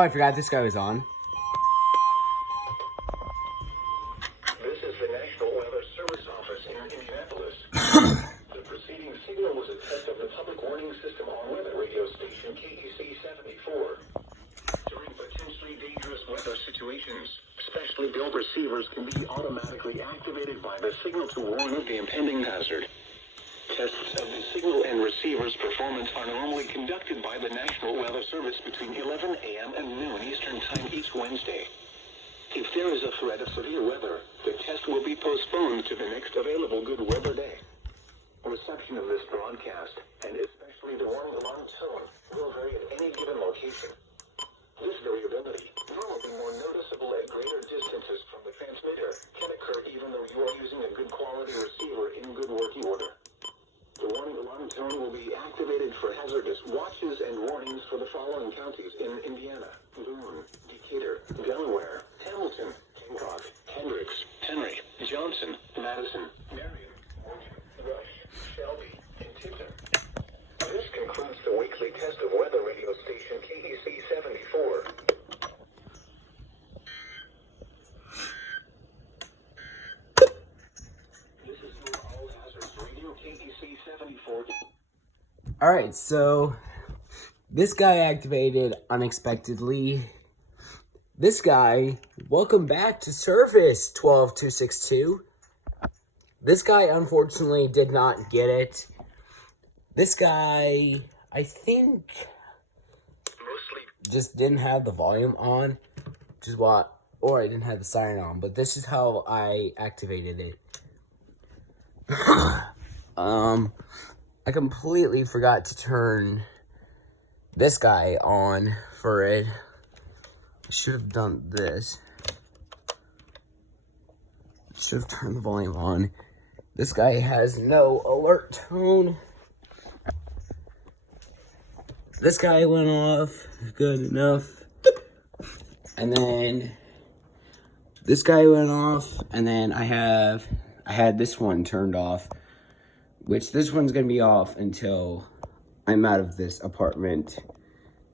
Oh, I forgot this guy was on. This is the National Weather Service Office in Indianapolis. The preceding signal was a test of the public warning system on weather radio station KEC74. During potentially dangerous weather situations, specially built receivers can be automatically activated by the signal to warn of the impending hazard. Tests of the signal and receiver's performance are normally conducted by the National Weather Service between 11 a.m. and noon Eastern Time each Wednesday. If there is a threat of severe weather, the test will be postponed to the next available good weather day. Reception of this broadcast, and especially the warning alarm tone, will vary at any given location. This variability, normally more noticeable at greater distances from the transmitter, can occur even though you are using a good quality receiver in good working order. The warning alarm tone will be activated for hazardous watches and warnings for the following counties in Indiana: Boone, Decatur, Delaware, Hamilton, Hancock, Hendricks, Henry, Johnson, Madison, Marion, Orchard, Rush, Shelby, and Tipton. This concludes the weekly test of weather radio station KEC74. Alright, so this guy activated unexpectedly. This guy, welcome back to service 12262. This guy unfortunately did not get it. This guy, I think, just didn't have the volume on, which is what, or I didn't have the sign on, but this is how I activated it. I completely forgot to turn this guy on for it. I should have done this. Should have turned the volume on. This guy has no alert tone. This guy went off, good enough. And then this guy went off, and then I had this one turned off, which this one's gonna be off until I'm out of this apartment.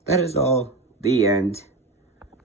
That is all. The end.